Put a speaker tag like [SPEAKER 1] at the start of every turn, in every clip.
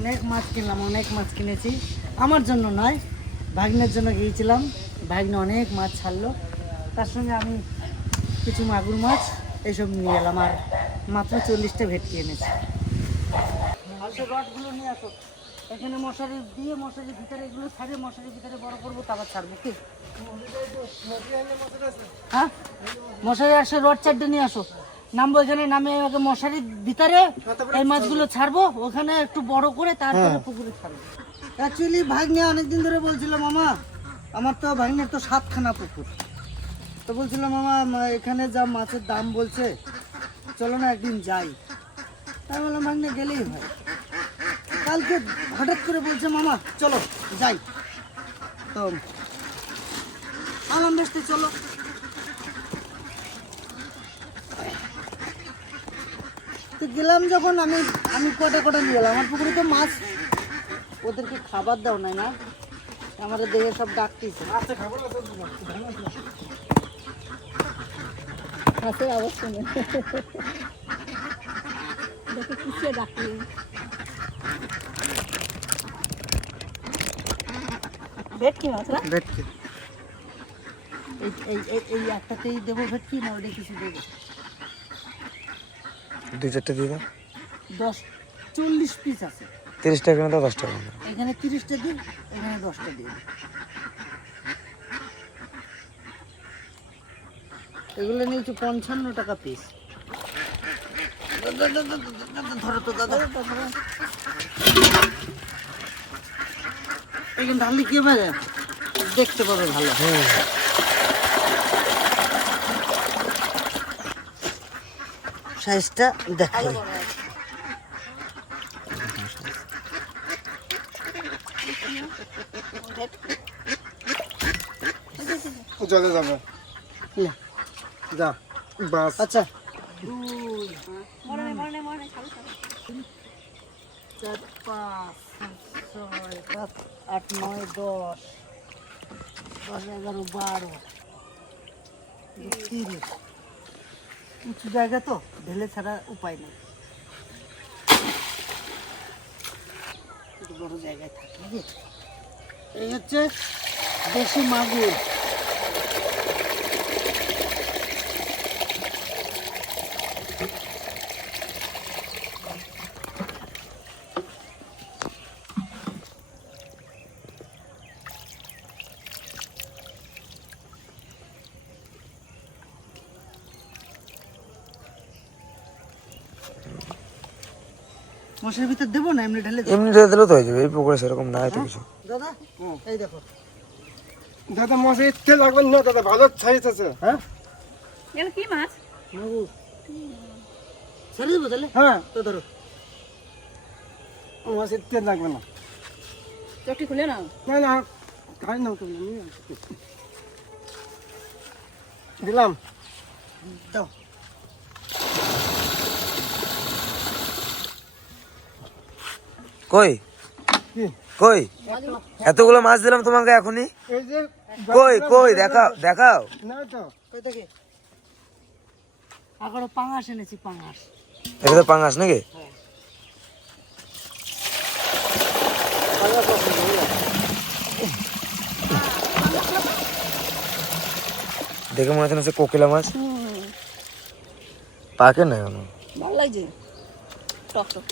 [SPEAKER 1] অনেক মাছ কিনলাম, অনেক মাছ কিনেছি। আমার জন্য নয়, ভাগ্নের জন্য গিয়েছিলাম। ভাগ্নে অনেক মাছ ছাড়লো। তার সঙ্গে আমি কিছু মাগুর মাছ এইসব নিয়ে এলাম আর মাত্র চল্লিশটা ভেটকি এনেছি। রডগুলো নিয়ে আসো। এখানে মশারি দিয়ে মশারির ভিতরে এগুলো ছাড়িয়ে মশারির ভিতরে বড় করব, তারপর ছাড়বো কি? হ্যাঁ? মশারি আসো, রড চারটে নিয়ে আসো। নামবো এখানে নামে আগে মশারির ভিতরে এই মাছগুলো ছাড়বো ওখানে একটু বড় করে তারপরে পুকুরে ছাড়বো। অ্যাকচুয়ালি ভাগ্নে অনেকদিন ধরে বলছিল মামা আমার তো ভাগ্নের তো সাতখানা পুকুর। তো বলছিলাম মামা এখানে যা মাছের দাম বলছে চলো না একদিন যাই। তাই বললাম ভাগ্নে গেলেই হয়। কালকে হঠাৎ করে বলছে মামা চলো যাই। তো আলাম বেসতে চলো। তো গেলাম যখন আমি আমি কটা কটা নিয়ে গেলাম আমার পুকুরে তো মাছ ওদেরকে খাবার দাও নাই না। আমাদের দেখে সব ডাকতেছে।
[SPEAKER 2] অবস্থা নেই। দেখে কুচিয়ে ডাকি ভেটকি মাছ না?
[SPEAKER 1] ভেটকি। এই এই- এই একটাতেই দেবো ভেটকি না ওটা কিছু দেবো?
[SPEAKER 3] দুই চারটে দিয়ে দাও
[SPEAKER 1] দশ চল্লিশ পিস আছে।
[SPEAKER 3] তিরিশ টাকা না দশ টাকা
[SPEAKER 1] এখানে তিরিশটা দিন এখানে দশটা দিন। এগুলো নিয়েছি পঞ্চান্ন টাকা পিস ধরো তো দাদা। এখানে ঢাললে কি হবে দেখতে পাবে ভালো। সাইজটা দেখাই।
[SPEAKER 4] জলে যাবে। যা বাস।
[SPEAKER 1] আচ্ছা।
[SPEAKER 2] মনে মনে মনে
[SPEAKER 1] চার পাঁচ ছয় সাত আট নয় দশ। দশ এগারো বারো। তিরিশ। উঁচু জায়গা তো ঢেলে ছাড়া উপায় নেই। বড় জায়গায় থাকে এই হচ্ছে দেশি মাগুর। মশার ভিতর দেবো না এমনি ঢেলে
[SPEAKER 3] এমনি দিয়ে দিলেও তো হয়ে যাবে এই পুকুরে সেরকম নাই তো কিছু।
[SPEAKER 1] দাদা এই দেখো।
[SPEAKER 4] দাদা মাসে ইচ্ছে লাগবে না দাদা ভালো সাইজ আছে
[SPEAKER 1] হ্যাঁ?
[SPEAKER 2] এগুলো কি মাছ?
[SPEAKER 1] মাগুর দেবো তাহলে?
[SPEAKER 4] হ্যাঁ।
[SPEAKER 1] তো ধরো।
[SPEAKER 4] মাসে ইচ্ছে লাগবে না।
[SPEAKER 2] চটি খুলে নাও।
[SPEAKER 4] না না খাই নাও তুমি দিলাম।
[SPEAKER 1] দাও।
[SPEAKER 3] কই? কই? এতগুলো মাছ দিলাম তোমাকে এখনই? কই কই? দেখাও দেখাও।
[SPEAKER 4] না তো।
[SPEAKER 1] দেখে পাঙাশ এনেছি পাঙাশ।
[SPEAKER 3] এটা তো পাঙ্গাস নাকি? দেখে মনে হচ্ছে কোকিলা মাছ? পাকে না কেন
[SPEAKER 2] ভালো লাগছে। টক টক।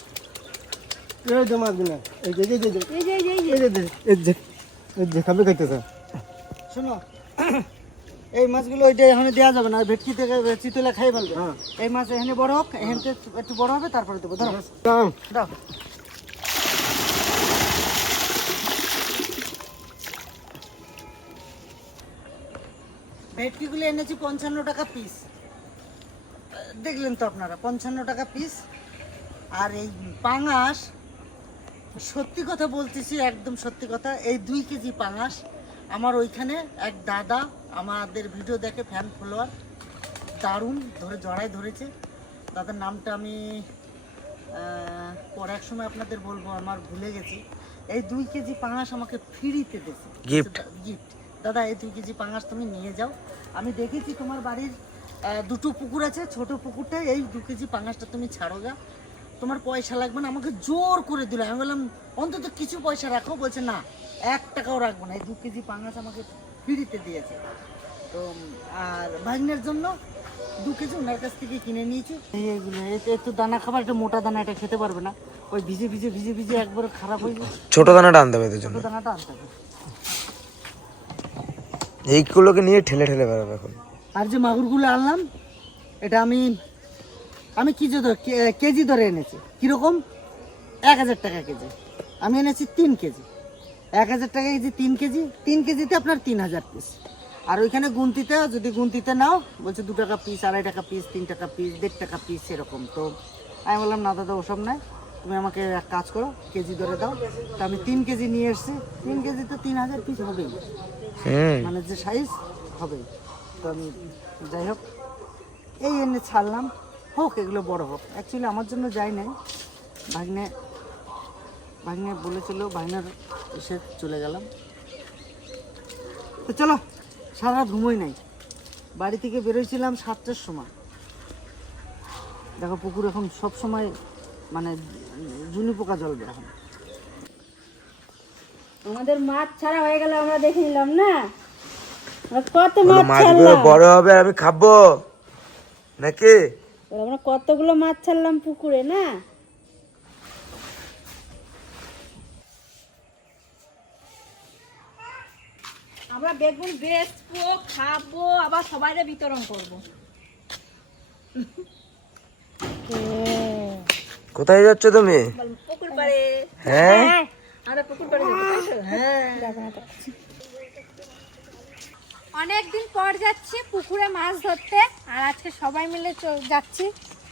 [SPEAKER 4] এই
[SPEAKER 1] মাছগুলো ওইটা এখানে দেওয়া যাবে না ভেটকি থেকে খাই ফেলবে। এই মাছ এখানে বড় হোক বড় হবে তারপরে ভেটকিগুলো এনেছি পঞ্চান্ন টাকা পিস দেখলেন তো আপনারা পঞ্চান্ন টাকা পিস আর এই পাঙাশ সত্যি কথা বলতেছি একদম সত্যি কথা। এই দুই কেজি পাঙাশ আমার ওইখানে এক দাদা আমাদের ভিডিও দেখে ফ্যান ফলোয়ার দারুণ ধরে জড়ায় ধরেছে। দাদার নামটা আমি পরে এক সময় আপনাদের বলব আমার ভুলে গেছি। এই দুই কেজি পাঙাশ আমাকে ফ্রিতে দিয়েছে।
[SPEAKER 3] Gift.
[SPEAKER 1] গিফট দাদা এই দুই কেজি পাঙাশ তুমি নিয়ে যাও। আমি দেখেছি তোমার বাড়ির দুটো পুকুর আছে ছোট পুকুরটা এই দু কেজি পাঙাশটা তুমি ছাড়ো গা। তোমার পয়সা লাগবে না আমাকে জোর করে দিল। আমি বললাম অন্তত কিছু পয়সা রাখো। বলছে না এক টাকাও রাখব না। এই দু কেজি পাঙাশ আমাকে ফ্রিতে দিয়েছে। তো আর ভাগ্নের জন্য দু কেজি ওনার কাছ থেকে কিনে নিয়েছি। এই এগুলো এতে একটু দানা খাবার একটু মোটা দানা এটা খেতে পারবে না। ওই ভিজে ভিজে ভিজে ভিজে একবারে খারাপ হয়ে যাবে
[SPEAKER 3] ছোট দানাটা আনতে হবে
[SPEAKER 1] ছোটো দানাটা আনতে হবে।
[SPEAKER 3] এইগুলোকে নিয়ে ঠেলে ঠেলে বেরোবে এখন।
[SPEAKER 1] আর যে মাগুরগুলো আনলাম এটা আমি আমি কি যে কে- কেজি ধরে এনেছি। কীরকম? এক হাজার টাকা কেজি। আমি এনেছি তিন কেজি। এক হাজার টাকা কেজি তিন কেজি। তিন কেজিতে আপনার তিন হাজার পিস আর ওইখানে গুনতিতে যদি গুনতিতে নাও বলছে দু টাকা পিস আড়াই টাকা পিস তিন টাকা পিস দেড় টাকা পিস এরকম। তো আমি বললাম না দাদা ওসব নয়। তুমি আমাকে এক কাজ করো কেজি ধরে দাও। তো আমি তিন কেজি নিয়ে এসেছি। তিন কেজি তো তিন হাজার পিস হবেই।
[SPEAKER 3] হুম
[SPEAKER 1] মানে যে সাইজ হবে তো আমি যাই হোক এই এনে ছাড়লাম। হোক এগুলো বড় হোক। অ্যাকচুয়ালি আমার জন্য যাই নাই। ভাগ্নে ভাগ্নে বলেছিল ভাগ্নের এসে চলে গেলাম। তো চলো সারা রাত ঘুমোই নাই। বাড়ি থেকে বেরোইছিলাম সাতটার সময়। দেখো পুকুর এখন সব সময় মানে জুনি পোকা জ্বলবে এখন
[SPEAKER 2] আমাদের মাছ ছাড়া হয়ে গেল আমরা দেখে নিলাম না? কত মাছ
[SPEAKER 3] মাছগুলো বড় হবে আমি খাব? নাকি?
[SPEAKER 2] আমরা কতগুলো মাছ ছাড়লাম পুকুরে না? আমরা বেগুন বেচবো খাব আবার সবাইরে বিতরণ করব।
[SPEAKER 3] কোথায় যাচ্ছ তুমি?
[SPEAKER 2] পুকুর পাড়ে।
[SPEAKER 3] হ্যাঁ?
[SPEAKER 2] আমরা পুকুর পাড়ে অনেকদিন পর যাচ্ছি পুকুরে মাছ ধরতে আর আজকে সবাই মিলে চ- যাচ্ছি।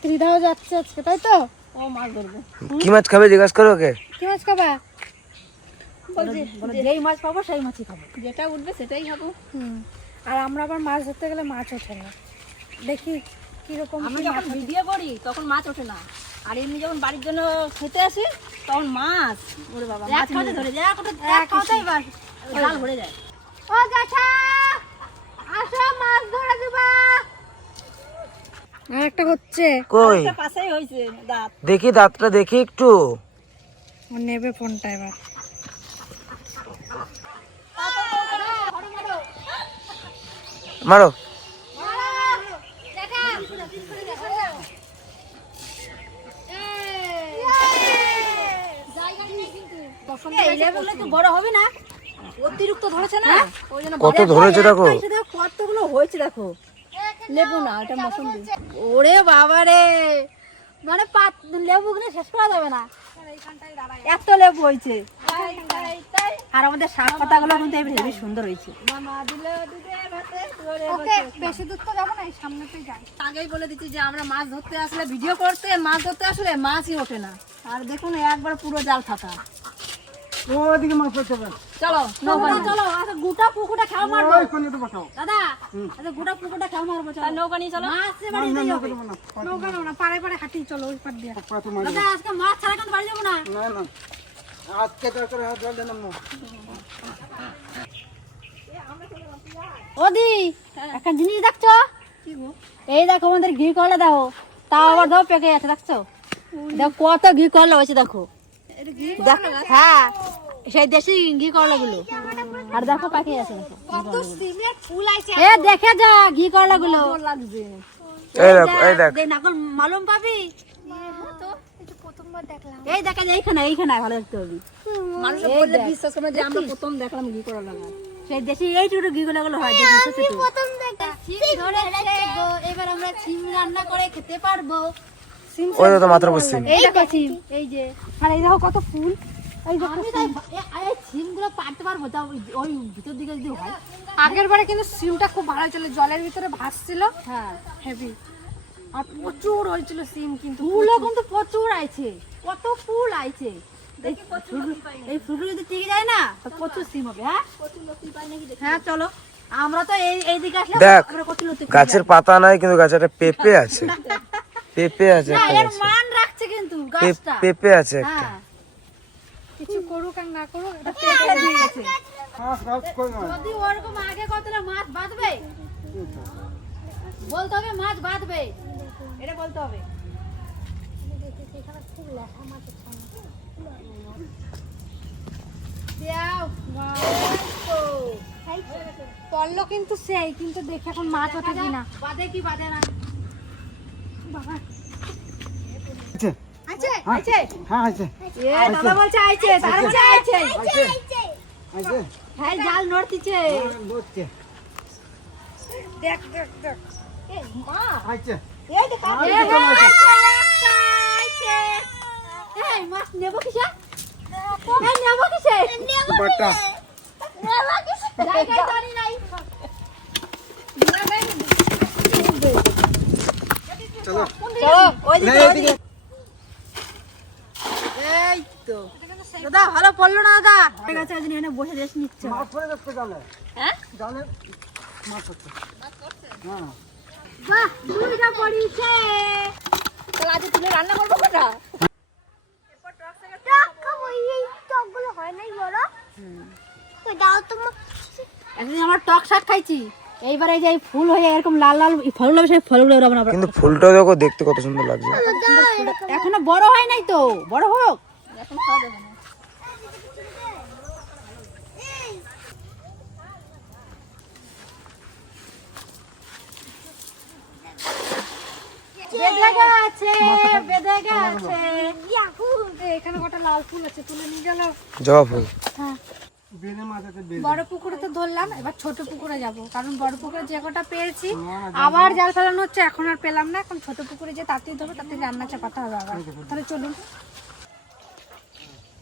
[SPEAKER 2] ত্রিধাও যাচ্ছে আজকে তাই তো? ও মাছ ধরবে।
[SPEAKER 3] কি মাছ খাবে জিজ্ঞাসা করো ওকে।
[SPEAKER 2] কি মাছ খাবা? যেই মাছ পাবো সেই মাছই খাব। যেটা উঠবে সেটাই খাব। আর আমরা আবার মাছ ধরতে গেলে মাছ ওঠে না। দেখি কীরকম
[SPEAKER 5] আমি যখন ভিডিও করি তখন মাছ ওঠে না। আর এমনি যখন বাড়ির জন্য খেতে আসি তখন মাছ। ওরে বাবা মাছ ধরে যায় এক কথাই বাস জাল ভরে যায়।
[SPEAKER 2] ও গাছা! আসো মাছ ধরে দিবা আর একটা হচ্ছে।
[SPEAKER 3] কই?
[SPEAKER 5] পাশেই হয়েছে দাঁত।
[SPEAKER 3] দেখি দাঁতটা দেখি একটু।
[SPEAKER 2] ও নেবে ফোনটা এবার।
[SPEAKER 3] মারো।
[SPEAKER 5] বড় হবে না? অতিরিক্ত ধরেছে না? ওই জন্য
[SPEAKER 3] কত ধরেছে দেখো?
[SPEAKER 5] কতগুলো হয়েছে দেখো। লেবু না এটা মৌসুমি ওরে বাবা রে! মানে পাত লেবুগুলো শেষ করা যাবে না। এত লেবু হয়েছে। আর আমাদের শাক পাতাগুলো কিন্তু হেবি সুন্দর হয়েছে।
[SPEAKER 2] বেশি দূর তো যাব না যাই।
[SPEAKER 5] আগেই বলে দিচ্ছি যে আমরা মাছ ধরতে আসলে ভিডিও করতে মাছ ধরতে আসলে মাছই ওঠে না। আর দেখুন একবার পুরো জাল ফাঁকা।
[SPEAKER 1] ওদিকে মাছ পড়তে
[SPEAKER 5] চলো নৌকা চলো আচ্ছা গোটা পুকুরটা খাও মারবো।
[SPEAKER 4] ওই কোন তো বসাও।
[SPEAKER 5] দাদা আচ্ছা গোটা পুকুরটা খাও মারবো চলো। নৌকা নিয়ে চলো। মাছ এবার নিতেই হবে।
[SPEAKER 2] নৌকা না পাড়ে পাড়ে হাঁটি চলো ওই পার দিয়ে।
[SPEAKER 5] দাদা আজকে মাছ ছাড়া কেন বাড়ি যাব না।
[SPEAKER 4] না না। আজকে দরকার হাত জল দেন না
[SPEAKER 5] ওদি একটা জিনিস দেখছ? এই দেখো আমাদের ঘি করলে দেখো। তাও আবার দাও পেকে আছে দেখছ? দেখো কত ঘি করলে হয়েছে দেখো। হ্যাঁ সেই দেশি ঘি করলা গুলো। আর দেখো পাখি আছে দেখো
[SPEAKER 2] কত সিমের ফুল আইছে
[SPEAKER 5] এ দেখে যা ঘি করলা গুলো। লাগছে।
[SPEAKER 3] এই দেখ এই দেখ
[SPEAKER 5] নাকল মালুম পাবি?
[SPEAKER 2] এই যে প্রথমবার দেখলাম
[SPEAKER 5] এই দেখা যায় এইখানে এইখানে ভালো দেখতে হবে মানুষ বললে বিশ্বাস করে যে আমরা প্রথম দেখলাম ঘি করা লাগা সেই দেশি এইটুকু ঘি করা গুলো হয় দেখি ছোট ছোট।
[SPEAKER 2] প্রথম দেখলাম সিম এবার আমরা সিম রান্না করে খেতে পারব।
[SPEAKER 3] ওই তো মাত্র বসছি
[SPEAKER 2] এই দেখো সিম এই যে
[SPEAKER 5] আর এই দেখো কত ফুল। এই দেখো
[SPEAKER 2] আমি তাই এই সিমগুলো পারতে পারব তাও ওই- ওই ভিতর দিকে যদি হয়।
[SPEAKER 5] আগের বারে কিন্তু সিমটা খুব ভালো ছিল জলের ভিতরে ভাসছিল।
[SPEAKER 2] হ্যাঁ।
[SPEAKER 5] হেভি আর প্রচুর হয়েছিল সিম কিন্তু।
[SPEAKER 2] ফুলও কিন্তু প্রচুর আইছে। কত ফুল আইছে। এই ফুল- যদি টিকে যায় না প্রচুর সিম হবে হ্যাঁ? হ্যাঁ চলো। আমরা তো এই এই দিকে আসলে
[SPEAKER 3] দেখ
[SPEAKER 2] আমরা কত লতি
[SPEAKER 3] গাছের পাতা নাই কিন্তু গাছে একটা পেঁপে আছে। পেঁপে আছে একটা গাছে
[SPEAKER 2] মান রাখছে কিন্তু
[SPEAKER 3] পে-
[SPEAKER 2] গাছটা।
[SPEAKER 3] পেঁপে আছে একটা।
[SPEAKER 2] হ্যাঁ।
[SPEAKER 5] কিছু করুক আর না করুক এটা
[SPEAKER 2] দিয়ে গেছে যদি ওরকম আগে কতটা মাছ বাঁধবে? বলতে হবে মাছ বাঁধবে। এটা বলতে হবে।
[SPEAKER 5] পড়ল কিন্তু সেই কিন্তু দেখে এখন মাছ ওঠে কিনা।
[SPEAKER 2] বাদে কি বাদে না।
[SPEAKER 5] দেখ দেখ দেখ। এ মা।
[SPEAKER 4] আছে।
[SPEAKER 5] এই দেখ এই
[SPEAKER 4] মাছ আছে।
[SPEAKER 5] আইছে এই মাছ নেব কিসে? নেব। কিসে? জানি নাই।
[SPEAKER 4] চলো।
[SPEAKER 5] চলো ওই দিকে ওই দিকে এই তো। দাদা ভালো পড়ল না দাদা? ঠিক আছে আজ এখানে বসে রেস্ট নিচ্ছে।
[SPEAKER 4] মাছ পড়ে যাচ্ছে জালে।
[SPEAKER 5] হ্যাঁ?
[SPEAKER 4] জালে? মাছ হচ্ছে হ্যাঁ।
[SPEAKER 5] বাহ দুইটা পড়িছে তাহলে আজ তুলে রান্না করব কোথা একদিন আমার টক শাক খাইছি। এইবার এই যে ফুল হয়ে এরকম লাল লাল ফলগুলো সেই ফলগুলো আবার।
[SPEAKER 3] কিন্তু ফুলটা দেখো দেখতে কত সুন্দর লাগছে।
[SPEAKER 5] এখনও বড় হয় নাই তো বড় হোক। এখন খাওয়া যাবে না। ফুল
[SPEAKER 3] জবা ফুল।
[SPEAKER 4] বেলে
[SPEAKER 5] বড় পুকুরে তো ধরলাম এবার ছোট পুকুরে যাব। কারণ বড় পুকুরে যে কটা পেয়েছি আবার জাল ফেলানো হচ্ছে এখন আর পেলাম না। এখন ছোট পুকুরে যে তাড়াতাড়ি ধরবো তাতে রান্না চাপাতে হবে আবার। তাহলে চলুন।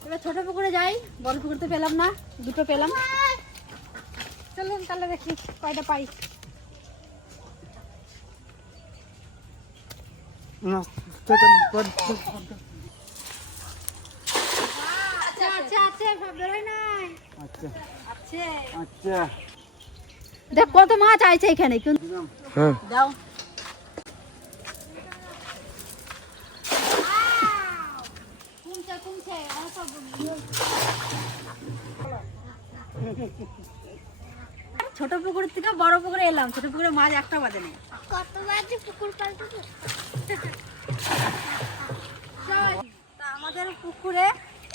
[SPEAKER 5] এবার ছোট পুকুরে যাই বড় পুকুরে তো পেলাম না দুটো পেলাম। চলুন তাহলে দেখি কয়টা পাই।
[SPEAKER 4] না
[SPEAKER 5] আচ্ছা আচ্ছা আচ্ছা সব বেরোয় নাই।
[SPEAKER 4] আচ্ছা।
[SPEAKER 5] আছে।
[SPEAKER 4] আচ্ছা।
[SPEAKER 5] দেখ কত মাছ আছে এখানে কিন্তু
[SPEAKER 3] হুম
[SPEAKER 5] দাও। কমছে কমছে আর ছোট পুকুর থেকে বড় পুকুরে এলাম ছোট পুকুরে মাছ একটা বাদে নেই। তা আমাদের পুকুরে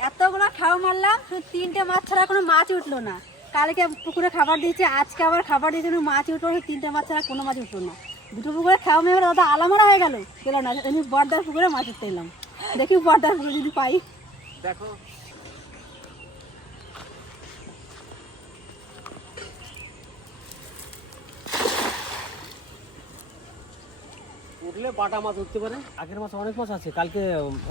[SPEAKER 5] এতগুলো খাও মারলাম, শুধু তিনটে মাছ ছাড়া কোনো মাছ উঠল না। কালকে পুকুরে খাবার দিয়েছে, আজকে আবার খাবার দিয়েছে, কোনো মাছ উঠল সেই তিনটে মাছ ছাড়া কোনো মাছ উঠল না। দুটো পুকুরে খাওয়া মেয়ে দাদা আলামারা হয়ে গেল। গেল না, এমনি বর্দার পুকুরে মাছ উঠতে এলাম। দেখি বর্দার পুকুরে যদি পাই।
[SPEAKER 4] দেখো
[SPEAKER 6] উঠলে বাটা মাছ উঠতে পারে। আগের মাছ অনেক মাছ আছে কালকে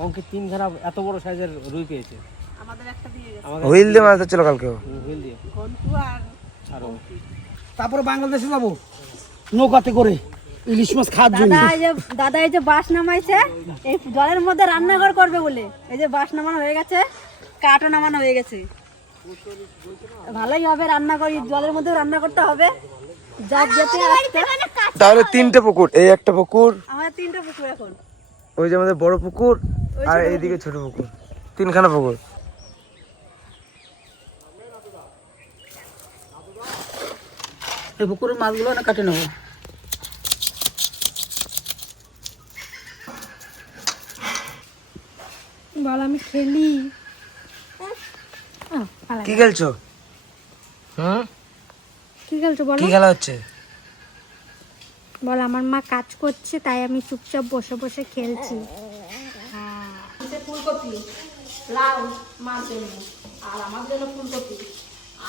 [SPEAKER 6] অঙ্কিত তিন ঘানা এত বড় সাইজের রুই পেয়েছে।
[SPEAKER 5] আমাদের একটা দিয়ে গেছে।
[SPEAKER 3] হুইল দিয়ে মাছ ধরছিল কালকেও?
[SPEAKER 6] হুইল দিয়ে।
[SPEAKER 5] ঘন্টু আর
[SPEAKER 4] তারপরে বাংলাদেশে যাব নৌকাতে করে ইলিশ মাছ খাওয়ার জন্য।
[SPEAKER 5] দাদা এই যে দাদা এই যে বাস নামাইছে এই জলের মধ্যে রান্নাঘর করবে বলে। এই যে বাস নামানো হয়ে গেছে কাঠও নামানো হয়ে গেছে। ভালোই হবে রান্না করি জলের মধ্যে রান্না করতে হবে।
[SPEAKER 3] তাহলে তিনটে পুকুর এই একটা পুকুর
[SPEAKER 5] আমাদের তিনটা পুকুর এখন।
[SPEAKER 3] ওই যে আমাদের বড় পুকুর আর এইদিকে ছোট পুকুর তিনখানা পুকুর।
[SPEAKER 1] এই পুকুরের মাছগুলো না কাটে নেব।
[SPEAKER 5] বল আমি খেলি।
[SPEAKER 3] কি খেলছো? হুম?
[SPEAKER 5] কি খেলছো বলো?
[SPEAKER 3] কি খেলা হচ্ছে?
[SPEAKER 5] বল আমার মা কাজ করছে তাই আমি চুপচাপ বসে বসে খেলছি। ফুলকপি লাউ মার জন্য। আর আমার জন্য ফুলকপি।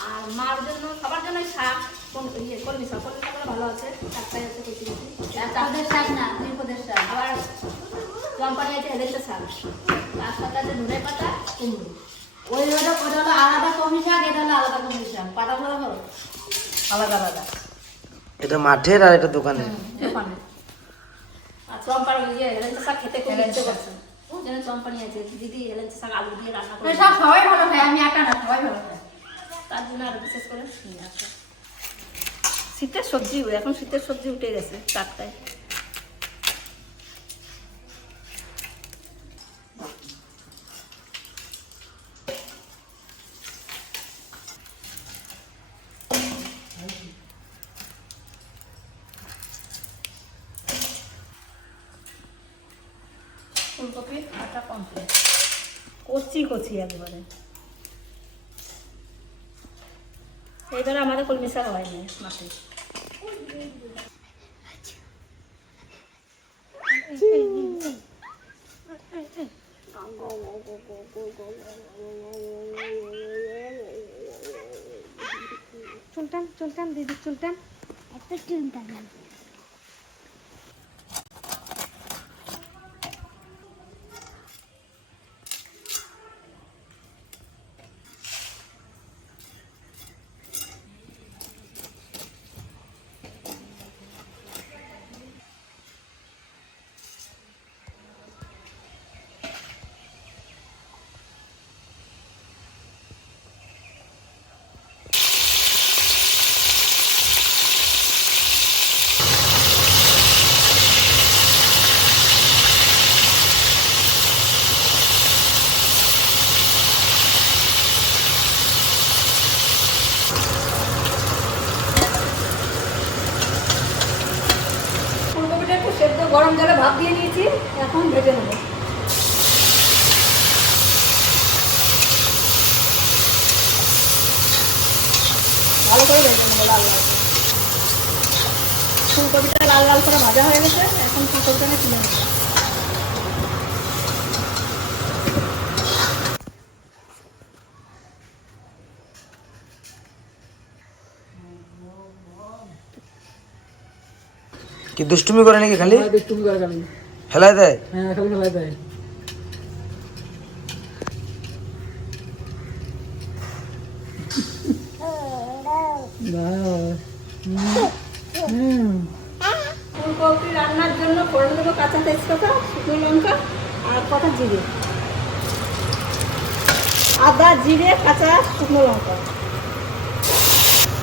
[SPEAKER 5] আর মার জন্য সবার জন্য শাক। কোন ইয়ে কলমি শাক কলমি শাকটা ভালো আছে। চারটাই আছে কুচি কুচি চাঁদের শাক না ত্রিপদের শাক। আবার চম্পানি আছে হেলেন্সের শাক। তার সাথে আছে ধনে পাতা কুমড়ো। ওই ওটা ওটা হলো আলাদা কলমি শাক এটা হলো আলাদা কলমি শাক। পাতা ভালো ভালো আলাদা আলাদা।
[SPEAKER 3] এটা মাঠের আর এটা দোকানের।
[SPEAKER 5] দোকানে আর চম্পার ইয়ে খেতে খুব ইচ্ছে করছে। যেন চম্পানি আছে দিদি হেলেঞ্চা শাক আলু দিয়ে রান্না করে সব সবাই ভালো খায় আমি একা না সবাই ভালো খায়। তার জন্য আর বিশেষ করে নিয়ে আসে। শীতের সবজি এখন শীতের সবজি উঠে গেছে চারটায়। ফুলকপি
[SPEAKER 2] আটা কমপ্লিট কচি কচি একবারে। এইবারে আমাদের কলমি শাক হয়নি। মাঠে চুলটান চুলটান দিদি চুলটান। ফুলকপিটা একটু সেদ্ধ গরম জলে ভাত দিয়ে নিয়েছি এখন ভেজে নেব ভালো করে ভেজে নেব লাল লাল করে। ফুলকপিটা লাল লাল করে ভাজা হয়ে গেছে এখন ফুলকপিটাকে তুলে নেব।
[SPEAKER 3] কি দুষ্টুমি করে নাকি খালি?
[SPEAKER 7] তুমি করে খালি।
[SPEAKER 3] হেলাই দেয়?
[SPEAKER 7] হ্যাঁ খালি খেলাই দেয়।
[SPEAKER 2] ফুলকপি রান্নার জন্য শুকনো লঙ্কা আর জিরে আদা জিরে কাঁচা শুকনো লঙ্কা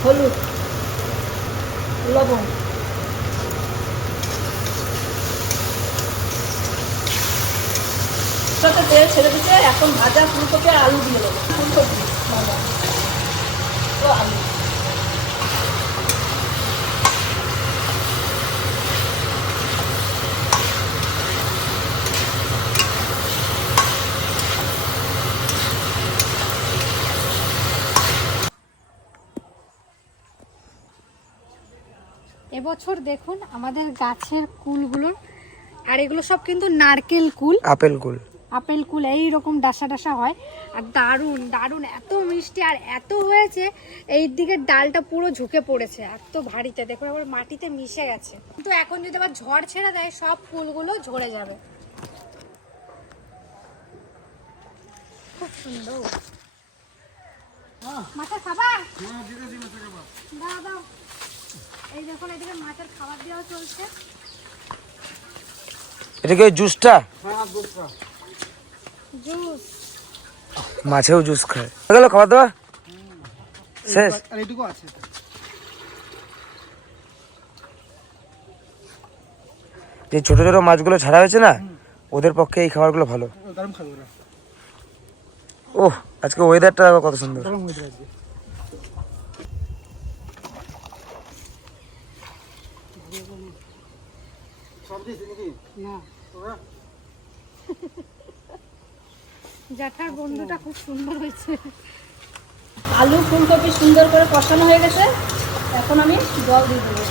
[SPEAKER 2] হলুদ লবণ ছেড়ে দিতে এখন ভাজা ফুলকপি আলু দিয়ে দেবো ফুলকপি ও আলু
[SPEAKER 8] এবছর দেখুন আমাদের গাছের কুলগুলোর আর এগুলো সব কিন্তু নারকেল কুল।
[SPEAKER 3] আপেল কুল।
[SPEAKER 8] আপেল কুল এই রকম ডাসা ডাসা হয়। আর দারুণ দারুণ এত মিষ্টি আর এত হয়েছে এই দিকে ডালটা পুরো ঝুঁকে পড়েছে এত ভারীতে। দেখুন আবার মাটিতে মিশে গেছে। কিন্তু এখন যদি আবার ঝড় ছেড়ে দেয় সব ফুলগুলো ঝরে যাবে। খুব সুন্দর। মাছের খাবার দাও দাও। এই দেখুন এদিকে মাছের খাবার দেওয়া চলছে।
[SPEAKER 3] এটা কি ওই জুসটা?
[SPEAKER 8] জুস।
[SPEAKER 3] মাছেও জুস খায়। গেল খাবার দাবার? শেষ?
[SPEAKER 7] আর এইটুকু আছে।
[SPEAKER 3] যে ছোট ছোট মাছগুলো ছাড়া হয়েছে না ওদের পক্ষে এই খাবারগুলো ভালো। ওহ আজকে ওয়েদারটা কত সুন্দর
[SPEAKER 7] দারুণ হয়েছে আজকে সব দিয়েছি নাকি
[SPEAKER 8] না
[SPEAKER 7] তোরা
[SPEAKER 8] জ্যাঠার বন্ধুটা খুব সুন্দর হয়েছে।
[SPEAKER 2] আলু ফুলকপি সুন্দর করে কষানো হয়ে গেছে। এখন আমি জল দিয়ে দেবো।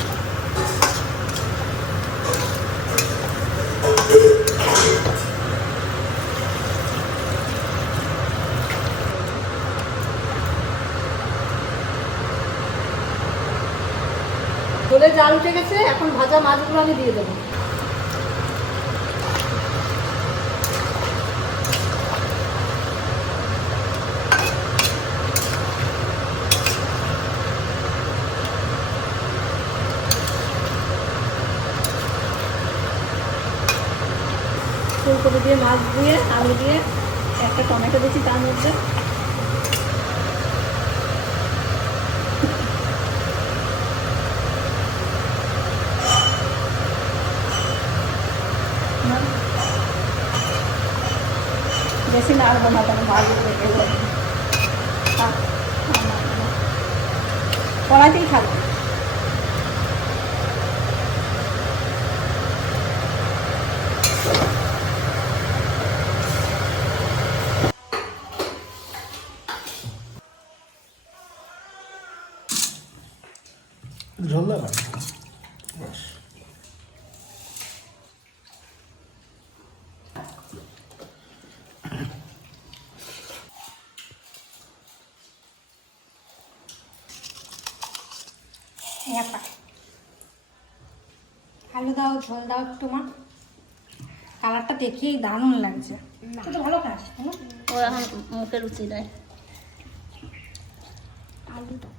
[SPEAKER 2] জলে জাল উঠে গেছে, এখন ভাজা মাছগুলো আমি দিয়ে দেবো ফুলকপি দিয়ে মাছ দিয়ে আলু দিয়ে একটা টমেটো দিচ্ছি তার মধ্যে। না তাহলে মাছ লেগে যাবে থাক, থাক, নাড়বো না। কড়াইতেই থাকবে।
[SPEAKER 8] দাও ঝোল দাও একটু মা। কালারটা দেখেই দারুণ লাগছে। তুই তো ভালো খাস না?
[SPEAKER 2] ও এখন মুখে রুচি দেয়।
[SPEAKER 8] আলু। দাও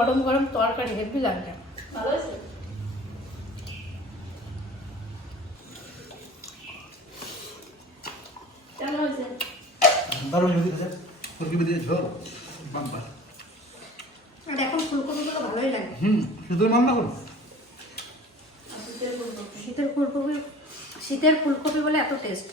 [SPEAKER 8] গরম গরম তরকারি হেভি লাগছে
[SPEAKER 4] দারুণ যদি ফুলকপি দিয়ে ঝোল বাম্পার।
[SPEAKER 8] আর এখন ফুলকপিগুলো ভালোই লাগে।
[SPEAKER 4] হুম শুধু রান্না
[SPEAKER 8] শীতের ফুলকপি শীতের ফুলকপি বলে এত টেস্ট